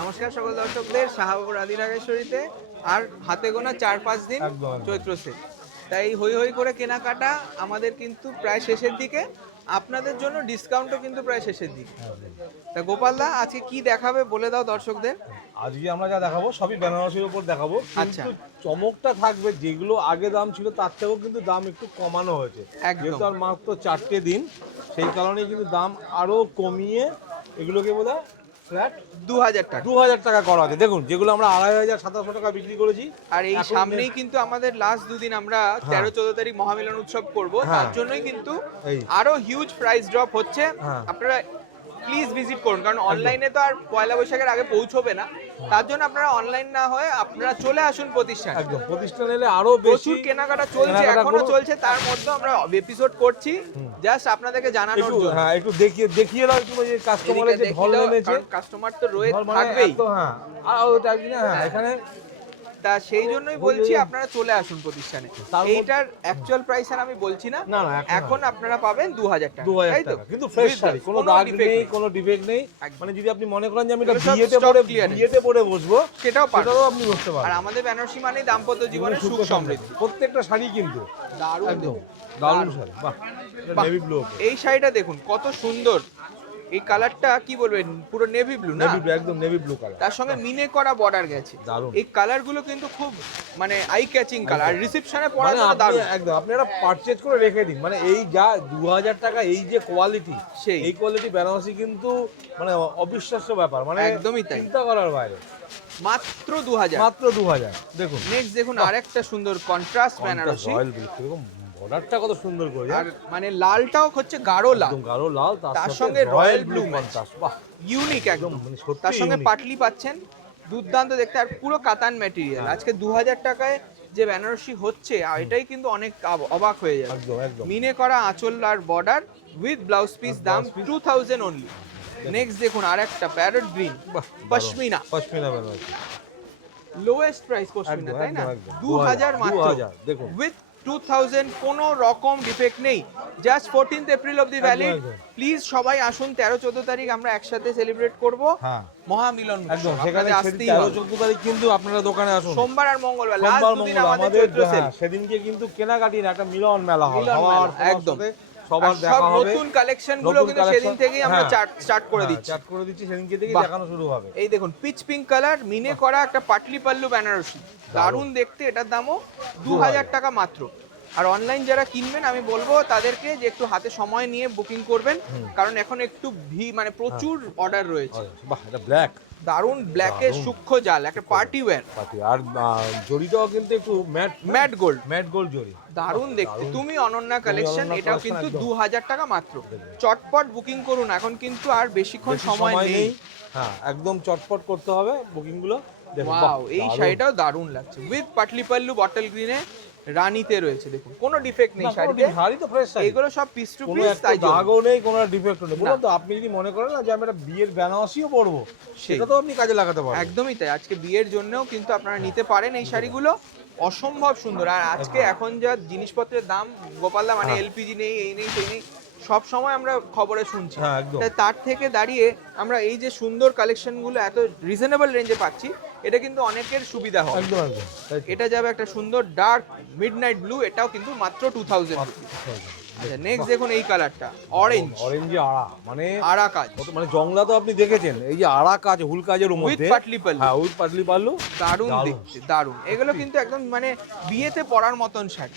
নমস্কার সকল দর্শকদের, শাহাবুর আদি নাগেশ্বরীতে আর হাতে গোনা 4-5 দিন চৈত্র সেল। তাই হই হই করে কেনাকাটা আমাদের কিন্তু প্রায় শেষের দিকে, আপনাদের জন্য ডিসকাউন্টও কিন্তু প্রায় শেষের দিকে। তা গোপালদা আজকে কি দেখাবে বলে দাও দর্শকদের। আজকে আমরা যা দেখাবো সবই বেনারসির উপর দেখাবো, আচ্ছা। কিন্তু চমকটা থাকবে যেগুলো আগে দাম ছিল তার থেকেও কিন্তু দাম একটু কমানো হয়েছে। একদম। যেহেতু আর মাত্র 4টে দিন, সেই কারণে কিন্তু দাম আরো কমিয়ে এগুলোকে বোধ হয় ফ্ল্যাট 2000 টাকা। 2000 টাকা করা আছে। দেখুন, যেগুলো আমরা 2500-2700 টাকা বিক্রি করেছি, আর এই এখন সামনেই কিন্তু আমাদের লাস্ট দুদিন আমরা 13-14 তারিখ মহামিলন উৎসব করব, তার জন্যই কিন্তু এই। আরো হিউজ প্রাইস ড্রপ হচ্ছে। হ্যাঁ। আপনারা প্লিজ ভিজিট করুন, কারণ অনলাইনে তো আর পয়লা বৈশাখের আগে পৌঁছবে না। তার জন্য আপনারা অনলাইন না হয়ে আপনারা চলে আসুন প্রতিষ্ঠান। একদম প্রতিষ্ঠান এলে আরো বেশি প্রচুর কেনাকাটা চলছে, কেনাকাটা এখনো করুন। চলছে, তার মধ্যে আমরা এপিসোড করছি জাস্ট আপনাদেরকে জানানোর জন্য। হ্যাঁ, একটু দেখিয়ে দাও একটু, যে কাস্টমারের যে ঢল নেমেছে। কাস্টমার তো রয়ে ঢল মানে থাকবেই। একদম, হ্যাঁ। আর ওটা একদিন, হ্যাঁ, এখানে তা সেই জন্যই বলছি আপনারা চলে আসুন প্রতিষ্ঠানে। এইটার অ্যাকচুয়াল প্রাইস আর আমি বলছি না, না, এখন আপনারা পাবেন 2000 টাকা, 2000 তাই তো? টাকা, কিন্তু ফ্রেশ শাড়ি, কোনো দাগ নেই, কোনো ডিফেক্ট নেই। একদম। মানে যদি আপনি মনে করেন যে আমি এটা এগুলো সব বিয়েতে stock পরে clearance। বসবো, সেটাও পারবেন। সেটাও আপনি বসতে আর পারবেন। আমাদের বেনারসি মানেই দাম্পত্য জীবনের সুখ সমৃদ্ধি। প্রত্যেকটা শাড়ি কিন্তু দারুণ একদম দেখুন। দারুণ শাড়ি। বাহ, বাহ। নেভি ব্লু, এই শাড়িটা দেখুন কত সুন্দর। এই কালারটা কি বলবেন, পুরো নেভি ব্লু না, নেভি ব্লু, একদম নেভি ব্লু কালার। তার সঙ্গে মিনে করা বর্ডার গেছে। দারুণ। এই কালারগুলো কিন্তু খুব মানে আই ক্যাচিং কালার, আর রিসেপশনে পরার মানে জন্য আপনি দারুণ। একদম আপনি এটা পারচেজ করে রেখে দিন। মানে এই যা 2000 টাকা, এই যে কোয়ালিটি, সেই। এই কোয়ালিটি বেনারসি কিন্তু মানে অবিশ্বাস্য ব্যাপার, মানে একদমই তাই। চিন্তা করার বাইরে। মাত্র 2000। মাত্র 2000। দেখুন, নেক্সট দেখুন আরেকটা সুন্দর কন্ট্রাস্ট বেনারসি। রয়্যাল ব্লু, এরকম বর্ডারটা কত সুন্দর করে, আর মানে লালটাও হচ্ছে গাঢ় লাল, একদম গাঢ় লাল, তার সঙ্গে রয়্যাল ব্লু কন্ট্রাস্ট। বাহ, ইউনিক একদম। মানে সত্যি তার সঙ্গে unique। পাটলি পাচ্ছেন, দুর্দান্ত দেখতে, আর পুরো কাতান ম্যাটেরিয়াল। আজকে 2000 টাকায় যে বেনারসি হচ্ছে, এটাই কিন্তু অনেক অবাক হয়ে যাবে। একদম একদম। মিনে করা আঁচল আর বর্ডার উইথ ব্লাউজ পিস, দাম 2000 অনলি। নেক্সট দেখুন আরেকটা parrot green pashmina, pashmina Banarasi, lowest price pashmina, তাই না? 2000 মাত্র। 2000 দেখুন। উইথ 2000, কোনো রকম ডিফেক্ট নেই। জাস্ট 14th এপ্রিল অবধি ভ্যালিড। একদম। প্লিজ সবাই আসুন, 13-14 তারিখ আমরা একসাথে সেলিব্রেট করব হ্যাঁ, মহামিলন উৎসব। একদম। সেখানে আপনাদের আসতেই 13-14 হবে। তারিখ কিন্তু আপনারা দোকানে আসুন। সোমবার আর মঙ্গলবার, লাস্ট সোমবার দুদিন মঙ্গল আমাদের চৈত্র সেল। সেদিনকে কিন্তু কেনাকাটি না, একটা মিলন মেলা হবে। মিলন সবার মেলা, সবার একদম। সাথে সবার আর দেখা সব হবে। নতুন কালেকশন গুলো নতুন কিন্তু collection, সেদিন থেকেই আমরা হ্যাঁ, স্টার্ট করে দিচ্ছি। চাট করে দিচ্ছি, সেদিনকে থেকেই বাহ। দেখানো শুরু হবে। এই দেখুন পিচ পিঙ্ক কালার মিনে করা একটা পাটলি পাল্লু বেনারসি, দারুণ দেখতে। এটার দামও 2000 টাকা মাত্র। আর অনলাইন যারা কিনবেন আমি বলবো তাদেরকে যে একটু হাতে সময় নিয়ে বুকিং করবেন, কারণ এখন একটু মানে প্রচুর অর্ডার রয়েছে। বাহ, এটা ব্ল্যাক, দারুণ ব্ল্যাকের দারুণ। সূক্ষ্ম জাল, একটা পার্টি ওয়্যার, আর জরিটাও কিন্তু একটু ম্যাট গোল্ড, ম্যাট গোল্ড জরি। দারুণ দেখতে। তুমি অনন্যা কালেকশন, অনন্যা এটাও collection কিন্তু একদম। 2000 টাকা মাত্র। চটপট বুকিং করুন, এখন কিন্তু আর বেশিক্ষণ বেশি সময় নেই। হ্যাঁ, একদম চটপট করতে হবে বুকিং গুলো। দেখুন, বাহ, ওয়াও, এই দারুণ। শাড়িটাও দারুণ লাগছে। উইথ পাটলি পাল্লু বটল গ্রিনে রানীতে রয়েছে, দেখুন কোনো ডিফেক্ট নেই না, কোনো শাড়িতে। শাড়ি তো ফ্রেশ শাড়ি, এগুলো সব পিস টু কোনো পিস, একটা তাই জন্য। দাগও নেই, কোনো ডিফেক্টও নেই। বলুন তো, আপনি যদি মনে করেন না যে আমি একটা বিয়ের বেনারসিও পরবো, সেটা তো আপনি কাজে লাগাতে পারবেন। একদমই তাই। আজকে বিয়ের জন্যও কিন্তু আপনারা নিতে পারেন এই শাড়িগুলো, অসম্ভব সুন্দর। আর আজকে এখন যা জিনিসপত্রের দাম গোপালদা, মানে এলপিজি নেই, এই নেই সেই নেই, সব সময় আমরা খবরে শুনছি। হ্যাঁ, একদম। তাই তার থেকে দাঁড়িয়ে আমরা এই যে সুন্দর কালেকশনগুলো এত রিজনেবল রেঞ্জে পাচ্ছি, এটা কিন্তু অনেকের সুবিধা হয়। একদম একদম, তাই তো। এটা যাবে একটা সুন্দর ডার্ক মিডনাইট ব্লু, এটাও কিন্তু মাত্র 2000। আচ্ছা, নেক্সট দেখুন এই কালারটা অরেঞ্জ, অরেঞ্জে আড়া, মানে আড়া কাজ মানে জংলা তো আপনি দেখেছেন, এই যে আড়া কাজ, হুল কাজের উইথ মধ্যে। পাটলি পাল্লু, হ্যাঁ, উইথ পাটলি পাল্লু, দারুণ দারুণ। দেখতে, দারুণ। এগুলো কিন্তু একদম মানে বিয়েতে পরার মতন শাড়ি।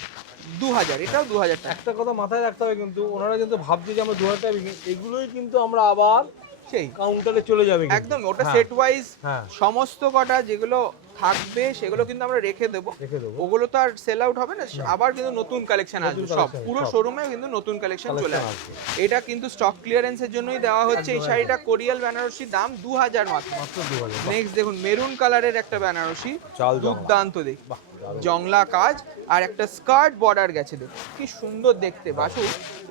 2000, এটাও 2000 টাকা। একটা কথা মাথায় রাখতে হবে, কিন্তু ওনারা কিন্তু ভাবছে যে আমরা 2000 টাকা বিক্রি, এগুলোই কিন্তু আমরা আবার সেই কাউন্টারে চলে যাবে কিন্তু। একদম, ওটা হ্যাঁ, সেট ওয়াইজ হ্যাঁ। সমস্ত কটা যেগুলো থাকবে সেগুলো কিন্তু আমরা রেখে দেবো। ওগুলো তো আর সেল আউট হবে না, আবার কিন্তু নতুন কালেকশন আসবে। সব collection, পুরো সব। শোরুমে কিন্তু নতুন কালেকশন চলে Collection আসবে। এটা কিন্তু স্টক ক্লিয়ারেন্সের জন্যই দেওয়া হচ্ছে। এই একদম, শাড়িটা কোরিয়াল বেনারসি, দাম 2000 মাত্র। মাত্র 2000। নেক্সট দেখুন মেরুন কালারের একটা বেনারসি, চাল জংলা। দুর্দান্ত দেখতে, বাহ, দারুণ। জংলা কাজ আর একটা স্কার্ট বর্ডার গেছে, দেখুন কি সুন্দর দেখতে। বাসু,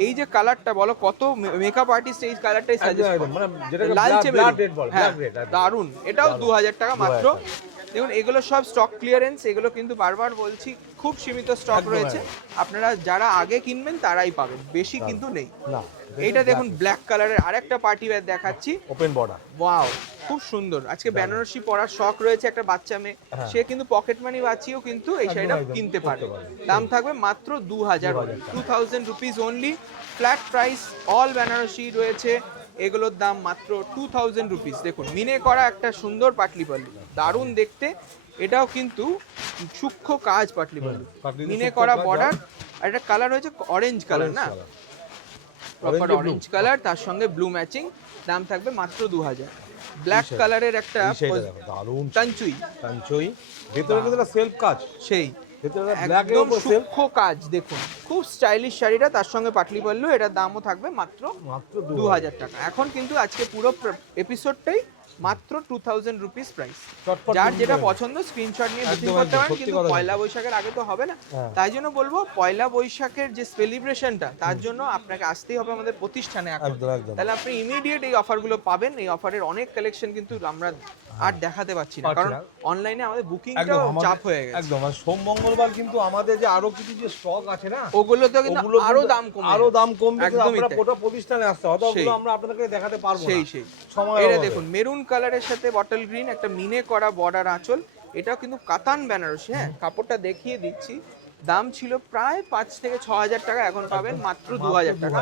এই যে কালারটা বলো, কত মেকআপ আর্টিস্ট এই কালারটাই সাজেস্ট একদম, করে। মানে যেটাকে লালচে ব্লাড মেরুন। রেড বলে, হ্যাঁ, ব্লাড রেড। দারুণ। এটাও 2000 টাকা মাত্র। 2000 দেখুন এগুলো সব স্টক ক্লিয়ারেন্স, এগুলো কিন্তু বারবার বলছি খুব সীমিত স্টক একদম, রয়েছে। একদম। আপনারা যারা আগে কিনবেন তারাই পাবেন, বেশি কিন্তু নেই। না, এইটা দেখুন ব্ল্যাক কালারের আরেকটা পার্টি ওয়্যার দেখাচ্ছি, ওপেন বর্ডার। ওয়াও খুব সুন্দর। আজকে বেনারসি পরার শখ রয়েছে একটা বাচ্চা মেয়ে, সে কিন্তু পকেট মানি বাঁচিয়েও কিন্তু এই শাড়িটা কিনতে পারে। দাম থাকবে মাত্র 2000 rupees only, flat price. All Banarasi রয়েছে, এগুলোর দাম মাত্র 2000 রুপিস। দেখুন মিনে করা একটা সুন্দর পাটলি পাল্লু, দারুণ দেখতে। এটাও কিন্তু সূক্ষ্ম কাজ পাটলি পাল্লু, মিনে করা বর্ডার, আর এটা কালার হয়েছে অরেঞ্জ কালার না, প্রপার অরেঞ্জ কালার, তার সঙ্গে ব্লু ম্যাচিং। দাম থাকবে মাত্র 2000। ব্ল্যাক কালারের একটা দারুণ কাঞ্চুই, কাঞ্চুই, ভেতরে কিন্তু সেলফ কাজ, সেই ভেতরে ব্ল্যাক এর একদম উপর সেলফ সূক্ষ্ম কাজ। দেখুন খুব স্টাইলিশ শাড়িটা, তার সঙ্গে পাটলি পাল্লু। এটার দামও থাকবে মাত্র 2000 টাকা। এখন কিন্তু আজকে পুরো এপিসোডটাই মাত্র 2000 রুপিস প্রাইস। যার যেটা পছন্দ স্ক্রিনশট নিয়ে বুকিং করতে পারেন, কিন্তু পয়লা বৈশাখের আগে তো হবে না, তাই জন্য বলবো পয়লা বৈশাখের যে সেলিব্রেশনটা, তার জন্য আপনাকে আসতেই হবে আমাদের প্রতিষ্ঠানে এখন। তাহলে আপনি ইমিডিয়েট এই অফারগুলো পাবেন। এই অফারের অনেক কালেকশন কিন্তু আমরা আর দেখাতে পাচ্ছি না, কারণ অনলাইনে আমাদের বুকিংটা চাপ হয়ে গেছে। একদম। আর সোম মঙ্গলবার কিন্তু আমাদের যে আরো কিছু যে স্টক আছে না, ওগুলোতে কিন্তু আরো দাম কমবে, আরো দাম কমবে। আপনারা গোটা প্রতিষ্ঠানে আসতে হবে, ওগুলো আমরা আপনাদেরকে দেখাতে পারবো না। সেই সময় এটা দেখুন মেরুন কালারের সাথে বটল গ্রিন, একটা মিনে করা বর্ডার আঁচল। এটাও কিন্তু কাতান বেনারসি। হ্যাঁ, কাপড়টা দেখিয়ে দিচ্ছি। দাম ছিল প্রায় 5 থেকে 6000 টাকা, এখন পাবেন মাত্র 2000 টাকা,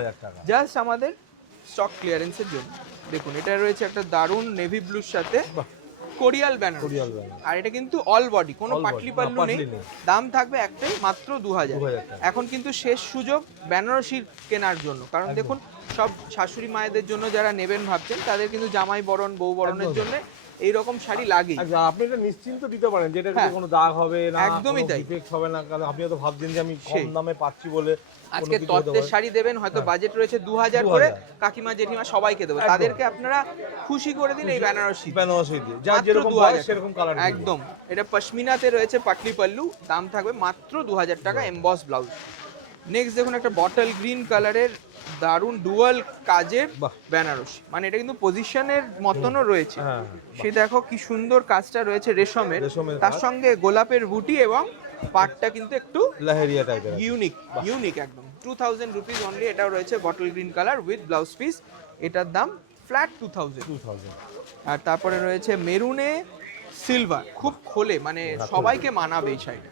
জাস্ট আমাদের স্টক ক্লিয়ারেন্সের জন্য। দেখুন এটা রয়েছে একটা দারুন নেভি ব্লুর সাথে কোরিয়াল বেনারসি, আর এটা কিন্তু অল বডি, কোনো পাটলি পাল্লু নেই। দাম থাকবে একটাই মাত্র 2000। এখন কিন্তু শেষ সুযোগ বেনারসির কেনার জন্য, কারণ দেখুন সব শাশুড়ি মায়েদের জন্য যারা নেবেন ভাবছেন, তাদের কিন্তু জামাই বরণ বউ বরণের জন্য এইরকম শাড়ি লাগে। আপনি এটা নিশ্চিন্ত দিতে পারেন যে এটা কোনো দাগ হবে না, একদমই তাই, ডিফেক্ট হবে না। কারণ আপনি তো ভাবছেন যে আমি কম দামে পাচ্ছি বলে। আজকে তত্ত্বের শাড়ি দেবেন, হয়তো বাজেট রয়েছে 2000 করে, কাকিমা জেঠিমা সবাইকে দেবে, তাদেরকে আপনারা খুশি করে দিন এই বেনারসি দিয়ে, যার যেরকম বয়স সেরকম কালার। একদম। এটা পশমিনাতে রয়েছে পাটলি পাল্লু, দাম থাকবে মাত্র 2000 টাকা, এমবস ব্লাউজ। নেক্সট দেখুন একটা বটল গ্রিন কালারের দারুন ডুয়াল কাজের বেনারসি, মানে এটা কিন্তু পজিশনের মতনও রয়েছে। সে দেখো কি সুন্দর কাজটা রয়েছে রেশমের, তার সঙ্গে গোলাপের বুটি, এবং পাটটা কিন্তু একটু লাহেরিয়া টাইপের, ইউনিক একদম। 2000 রুপিস অনলি। এটাও রয়েছে bottle green colour with blouse piece, এটার দাম ফ্ল্যাট 2000। আর তারপরে রয়েছে মেরুনে সিলভার, খুব খোলে, মানে সবাইকে মানাবে এই শাড়িটা,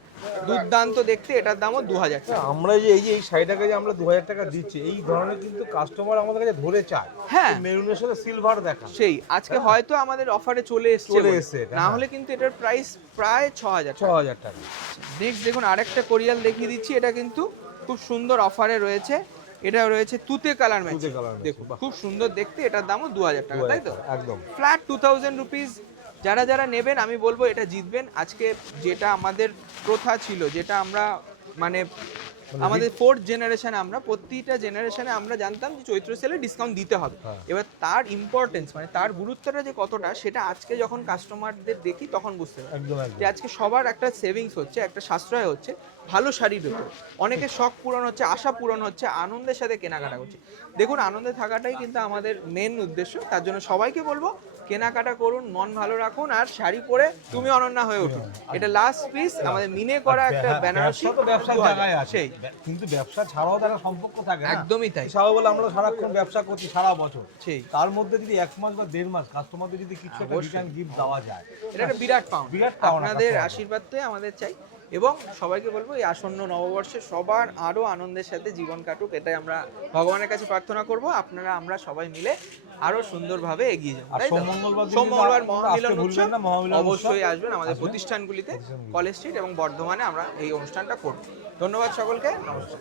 দুর্দান্ত দেখতে। এটার দামও 2000 টাকা। আমরা যে এই শাড়িটাকে যে আমরা 2000 টাকা দিচ্ছি, এই ধরনের কিন্তু কাস্টমার আমাদের কাছে ধরে চায়। হ্যাঁ, মেরুনের সাথে সিলভার দেখা, সেই আজকে হয়তো আমাদের অফারে চলে এসেছে, না হলে কিন্তু এটার প্রাইস প্রায় 6000 টাকা। নেক্সট দেখুন আরেকটা কোরিয়াল দেখিয়ে দিচ্ছি, এটা কিন্তু খুব সুন্দর অফারে রয়েছে। এটা রয়েছে তুতে কালার ম্যাচিং, দেখুন খুব সুন্দর দেখতে। এটার দামও 2000 টাকা, তাই তো? একদম ফ্ল্যাট 2000 রুপিস। যারা নেবেন আমি বলবো এটা জিতবেন। আজকে যেটা আমাদের প্রথা ছিল, যেটা আমরা মানে আমাদের 4th জেনারেশন, আমরা প্রতিটা জেনারেশনে আমরা জানতাম যে চৈত্র সেলে ডিসকাউন্ট দিতে হবে। এবার তার ইম্পর্টেন্স, মানে তার গুরুত্বটা যে কতটা, সেটা আজকে যখন কাস্টমারদের দেখি তখন বুঝতে পারি যে আজকে সবার একটা সেভিংস হচ্ছে, একটা সাশ্রয় হচ্ছে ভালো শাড়ির উপর। অনেকের শখ পূরণ হচ্ছে, আশা পূরণ হচ্ছে, আনন্দের সাথে কেনাকাটা করছে। দেখুন আনন্দে থাকাটাই কিন্তু আমাদের মেন উদ্দেশ্য, তার জন্য সবাইকে বলবো কেনাকাটা করুন, মন ভালো রাখুন, আর শাড়ি পরে তুমি অনন্যা হয়ে উঠুন। এটা লাস্ট পিস আমাদের মিনে করা একটা বেনারসি। সেই কিন্তু ব্যবসা ছাড়াও তারা সম্পর্ক থাকে, একদমই তাই। সবাই বলে আমরা সারাক্ষণ ব্যবসা করছি সারা বছর, সেই তার মধ্যে যদি 1 মাস বা 1.5 মাস কাস্টমারদের যদি কিছু একটা রিটার্ন গিফট দেওয়া যায়, এটা একটা বিরাট পাওনা। আপনাদের আশীর্বাদটাই আমাদের চাই, এবং সবাইকে বলবো এই আসন্ন নববর্ষে সবার আরো আনন্দের সাথে জীবন কাটুক, এটাই আমরা ভগবানের কাছে প্রার্থনা করব। আপনারা আমরা সবাই মিলে আরো সুন্দরভাবে এগিয়ে যাবো। সোমবার মহামিলন উৎসব অবশ্যই আসবেন আমাদের প্রতিষ্ঠানগুলিতে, কলেজ স্ট্রিট এবং বর্ধমানে আমরা এই অনুষ্ঠানটা করব। ধন্যবাদ সকলকে, নমস্কার।